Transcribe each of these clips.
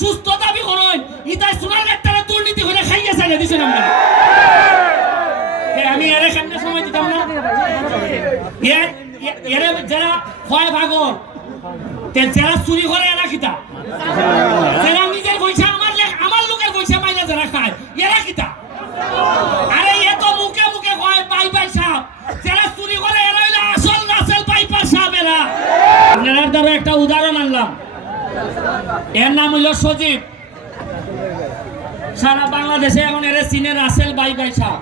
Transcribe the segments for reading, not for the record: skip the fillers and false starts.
সুস্থ দাবি করেন ইতাই সোনার গাড়টারে দুর্নীতি করে খাইয়া চাইলে দিছেন আমরা আমি এর সামনে সময় দিতাম না এর যারা হয় ভাগর যারা চুরি করে এরা কিতা যারা নিজের পয়সা আমার লোকের পয়সা পাইলে যারা খায় এরা কিতা আরে এ তো মুখে মুখে কয় পাইপার সাপ যারা চুরি করে এরা হইলো আসল রাসেল পাইপার সাপ এরা আপনার দ্বারা একটা উদাহরণ আনলাম এর নাম হইল সজীব সারা বাংলাদেশে এখন এর চীনের রাসেল পাইপার সাপ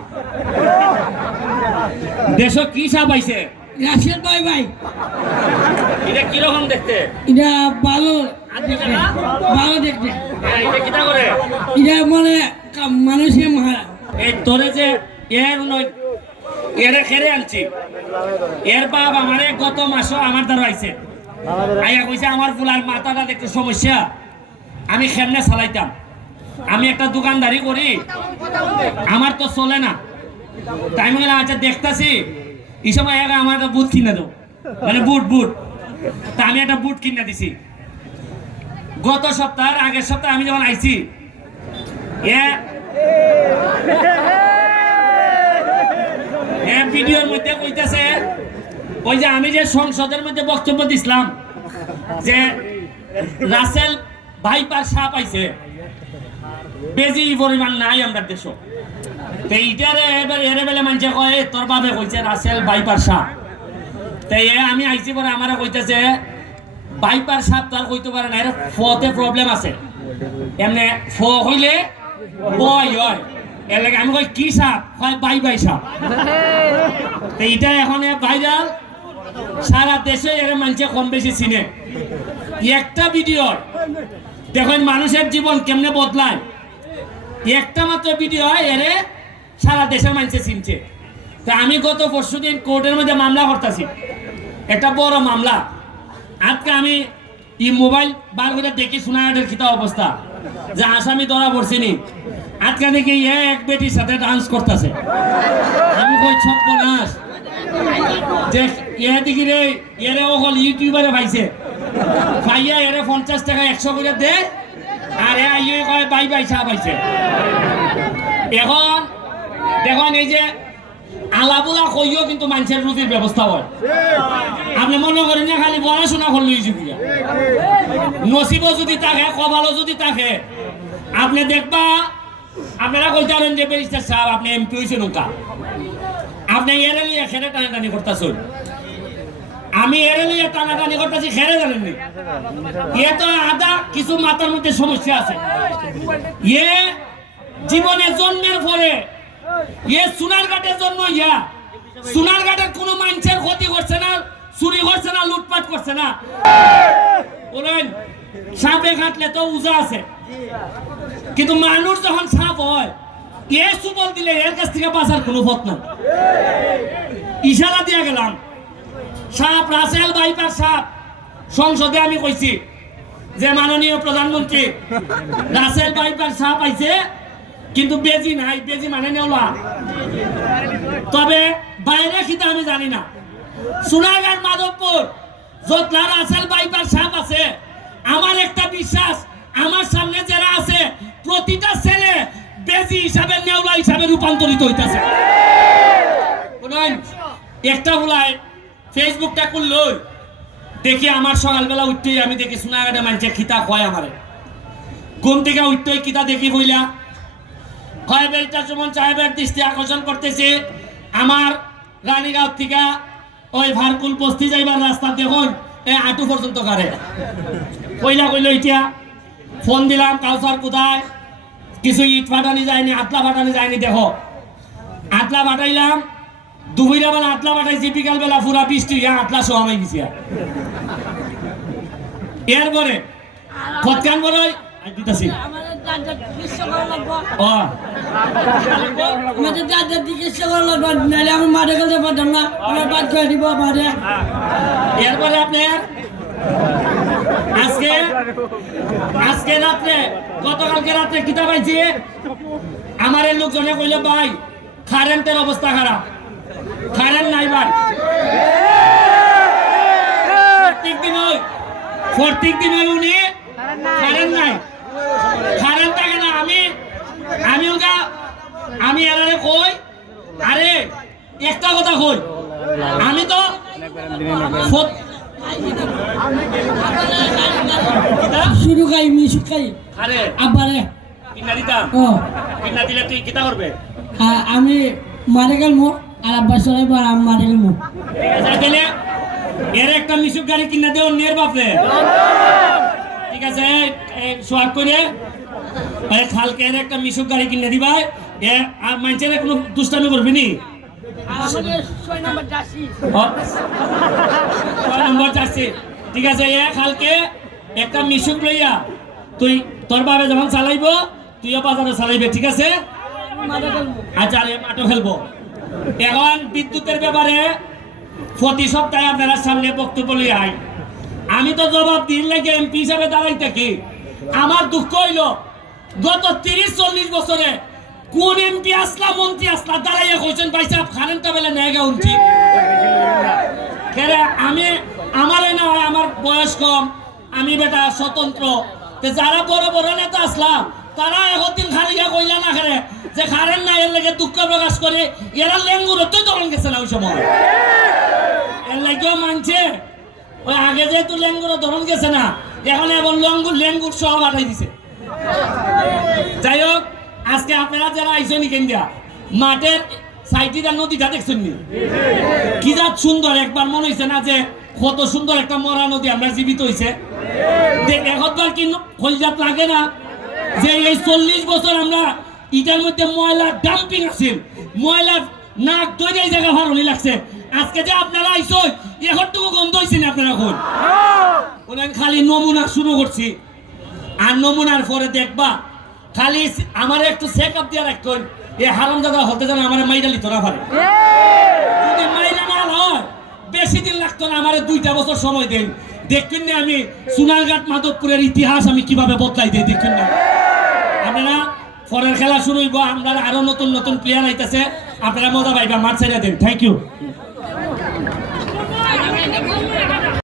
দেশ কি সাপ আইছে রাসেল ভাই ভাই এটা কিরকম দেখতে এটা ভালো ভালো দেখতে এটা কিটা করে এটা মানে মানুষের মারা এই তোরে যে এর খেরে আনছি এর বাপ আমারে গত মাসও আমার দ্বারা আইছে আইয়া কইছে আমার ফুলার মাথাটা একটু সমস্যা আমি খেমনে চালাইতাম আমি একটা দোকানদারি করি আমার তো চলে না তাই আমি আচ্ছা দেখতাছি এই সময় আমার একটা বুট কিনে দেবো মানে বুট তা আমি একটা বুট কিনে দিছি গত সপ্তাহের আগের সপ্তাহে আমি যখন আইছি ভিডিওর মধ্যে কইতেছে ওই যে আমি যে সংসদের মধ্যে বক্তব্য দিছিলাম যে রাসেল ভাইপার সাপ আইছে বেজি পরিমাণ নাই আমরা দেশ এইটারে এবার এরে বেলে মানুষে কয় তোর বাবে কইছে রাসেল ভাইপার সাপ তাই আমি আইছি পরে আমারে কইতেছে ভাইপার সাপ তো আর কইতে পারে না এর ফতে প্রবলেম আছে এমনি ফ হইলে বয় হয় এর লাগে আমি কই কি সাপ হয় ভাই সাপ এইটা এখন ভাইরাল সারা দেশে এর মানুষে কম বেশি চিনে একটা ভিডিও দেখেন মানুষের জীবন কেমনে বদলায় একটা মাত্র ভিডিও এরে সারা দেশের মানুষে চিনছে তা আমি গত পরশুদিন কোর্টের মধ্যে মামলা করতেছি একটা বড় মামলা আজকে আমি এই মোবাইল বার করে দেখি সোনাহাটের খিতা অবস্থা যে আসামি ধরা পড়ছিনি আজকে দেখি এক বেটির সাথে ডান্স করতেছে আমি কই ছক নাচ যে দেখি রে এরে ওকল ইউটিউবারে পাইছে পাইয়া এরে 50 টাকা 100 করে দে আর ইয়ে কয় বাই চা পাইছে এখন দেখুন এই যে আলাবুলা কইও কিন্তু মানুষের রুজির ব্যবস্থা হয় আপনি মনে করেন না খালি পড়াশোনা করলে নসিবও যদি থাকে কপালও যদি থাকে আপনি দেখবা আপনারা কইতে পারেন যে ব্যারিস্টার সাহেব আপনি এমপি হয়েছেন ওটা আপনি এরে নিয়ে খেলে টানাটানি করতেছেন আমি এরে নিয়ে টানাটানি করতেছি খেলে জানেননি এ তো আদা কিছু মাথার মধ্যে সমস্যা আছে এ জীবনে জন্মের পরে সোনারঘাটের জন্ম সোনারঘাটের কোনো মানুষের ক্ষতি করছে না চুরি করছে না লুটপাট করছে না বলেন সাপে কাটলে তো উজা আছে কিন্তু মানুষ যখন সাপ হয় সুবল দিলে এর কাছ থেকে বাঁচার কোনো পথ না ইশারা দিয়ে গেলাম সাপ রাসেল ভাইপার সাপ সংসদে আমি কইছি যে মাননীয় প্রধানমন্ত্রী রাসেল ভাইপার সাপ আইছে কিন্তু বেজি নাই বেজি মানে নেওয়া তবে বাইরে খিতা আমি জানি না সোনারঘাট মাধবপুর যতলা রাসেল ভাইপার সাপ আছে আমার একটা বিশ্বাস আমার সামনে যারা আছে প্রতিটা ছেলে বেজি হিসাবে নেওলা হিসাবে রূপান্তরিত হইতাছে একটা বলাই ফেসবুকটা করলো দেখি আমার সকালবেলা উঠতেই আমি দেখি সোনারঘাটে মানুষের খিতা কয় আমারে ঘুম থেকে উঠতেই কিতা দেখি বইলা কয় বেলটা সুমন সাহেবের দৃষ্টি আকর্ষণ করতেছে আমার রানীগাঁও থেকে ওই ভারকুল বস্তি যাইবার রাস্তা দেখুন আটু পর্যন্ত কারে কইলা কইল ইটিয়া ফোন দিলাম কাউসার কোথায় কিছু ইট ফাটানি যায়নি আতলা ফাটানি যায়নি দেখো আতলা ফাটাইলাম দুপুরা বেলা আতলা ফাটাইছি বিকাল বেলা পুরা বৃষ্টি আতলা সোহামাই গেছি এরপরে কতক্ষণ বড় দিতেছি এরপরে আপনার আজকে রাত্রে গতকালকে রাত্রে কিতা পাইছি আমার লোকজনে কইলে ভাই কারেন্টের অবস্থা খারাপ কারেন্ট নাই ভাই প্রত্যেক দিন উনি কারেন্ট নাই কারেন্ট থাকে না আমি ওটা আমি এরারে কই আরে একটা কথা কই আমি তো শুরু খাই মিশু খাই আরে আবারে কিনা দিতাম ও কিনা দিলে তুই কিতা করবে আমি মারে গেলমো আর আব্বা চলাইবো আর আমি মারে গেলমো ঠিক আছে তাহলে এর একটা মিশুক গাড়ি কিনা দে অন্যের বাপরে ঠিক আছে সোয়াগ করে খালকে এর একটা মিশুক গাড়ি কিনে দিবা এ আর মানুষের কোনো দুষ্টামি করবি নি আমাদের 6 নম্বর জার্সি ছয় নম্বর চাচ্ছি ঠিক আছে এ খালকে একটা মিশুক লইয়া তুই তোর বাবে যখন চালাইব তুইও বাজারে চালাইবে ঠিক আছে মারে গেলমো আচ্ছা আর মাঠও খেলবো এখন বিদ্যুতের ব্যাপারে প্রতি সপ্তাহে আপনারা সামনে বক্তব্য লিয়ে আই আমি তো জবাব দিন লাগে এমপি হিসাবে দাঁড়াই থাকি আমার দুঃখ হইল গত 30-40 বছরে কোন এমপি আসলা মন্ত্রী আসলা দাঁড়াইয়া কইছেন ভাই সাহেব কারেন্টটা বেলা নেগা উঠছি আমি আমার না হয় আমার বয়স কম আমি বেটা স্বতন্ত্র তে যারা বড় বড় নেতা আসলাম তারা একদিন খালিয়া কইলা না করে যে কারেন্ট না এর লাগে দুঃখ প্রকাশ করে এরা লেঙ্গুর তো তরণ গেছে না ওই সময় এর লাগেও মানছে ওই আগে যেহেতু লেঙ্গুর ধরন গেছে না এখন এবং লেঙ্গুর সহ পাঠাই দিছে যাই হোক আজকে আপনারা যারা আইসেন কেন্দ্রা মাঠের সাইটিটা নদীটা দেখছেন নি কি যা সুন্দর একবার মনে হয়েছে না যে কত সুন্দর একটা মরা নদী আমরা জীবিত হয়েছে একবার কি খলজাত লাগে না যে এই 40 বছর আমরা ইটার মধ্যে ময়লা ডাম্পিং আছে ময়লা নাক দইরে এই জায়গা ভালো লাগছে আজকে যে আপনারা আইসো এখনটুকু গন্ধ হয়েছে না আপনারা এখন বলেন খালি নমুনা শুরু করছি আর নমুনার পরে দেখবা খালি আমার একটু চেক আপ দিয়ে রাখতেন এ হারাম দাদা হতে জানা আমার মাইডালি তোরা পারে যদি মাইলা না হয় বেশি দিন লাগতো না আমার 2টা বছর সময় দেন দেখবেন না আমি সোনারঘাট মাধবপুরের ইতিহাস আমি কিভাবে বদলাই দিই দেখবেন না আপনারা পরের খেলা শুরু হইব আমরা আরো নতুন নতুন প্লেয়ার আইতেছে আপনারা মজা পাইবা মাঠ ছেড়ে দেন থ্যাংক ইউ